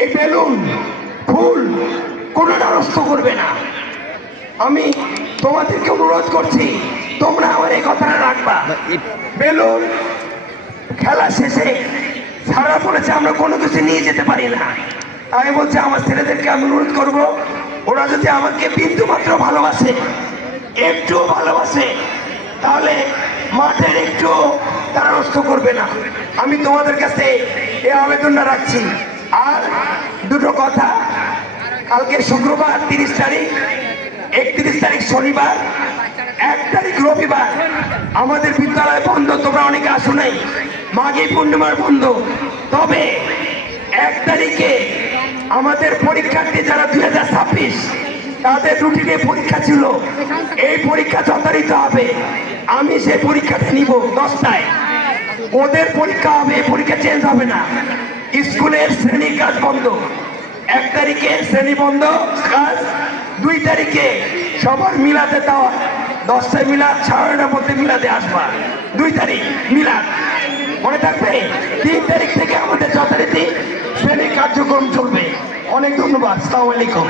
এই বেলুন ফুল কোনোটা নষ্ট করবে না। আমি তোমাদেরকে অনুরোধ করছি, তোমরা আমার এই কথাটা রাখবা। বেলুন খেলা শেষে সারা বলেছে আমরা কোনো কিছু নিয়ে যেতে পারি না। আমি বলছি আমার ছেলেদেরকে আমি অনুরোধ করব, ওরা যদি আমাকে বিন্দু মাত্র ভালোবাসে, একটু ভালোবাসে, তাহলে মাঠের একটু তারা নষ্ট করবে না। আমি তোমাদের কাছে এই আবেদনটা রাখছি। আর দুটো কথা, কালকে শুক্রবার 30 তারিখ, 31 তারিখ শনিবার, 1 তারিখ রবিবার আমাদের বিদ্যালয় বন্ধ। তোমরা অনেকে আসো নাই, মাঘী পূর্ণিমার বন্ধ। তবে 1 তারিখে আমাদের পরীক্ষার্থী যারা 2026 তাদের রুটিনে পরীক্ষা ছিল, এই পরীক্ষা যথারীতি হবে। আমি সেই পরীক্ষাটা নিব 10টায়, ওদের পরীক্ষা হবে, পরীক্ষা চেঞ্জ হবে না। স্কুলের শ্রেণী কাজ বন্ধ, 1 তারিখে শ্রেণী বন্ধ কাজ, 2 তারিখে সবার মিলাতে দেওয়া, 10টায় মিলাদ, 9:30টার মধ্যে মিলাতে আসবা। 2 তারিখ মিলাদ মনে থাকবে। 3 তারিখ থেকে আমাদের যথারীতি শ্রেণী কার্যক্রম চলবে। অনেক ধন্যবাদ। আসসালামু আলাইকুম।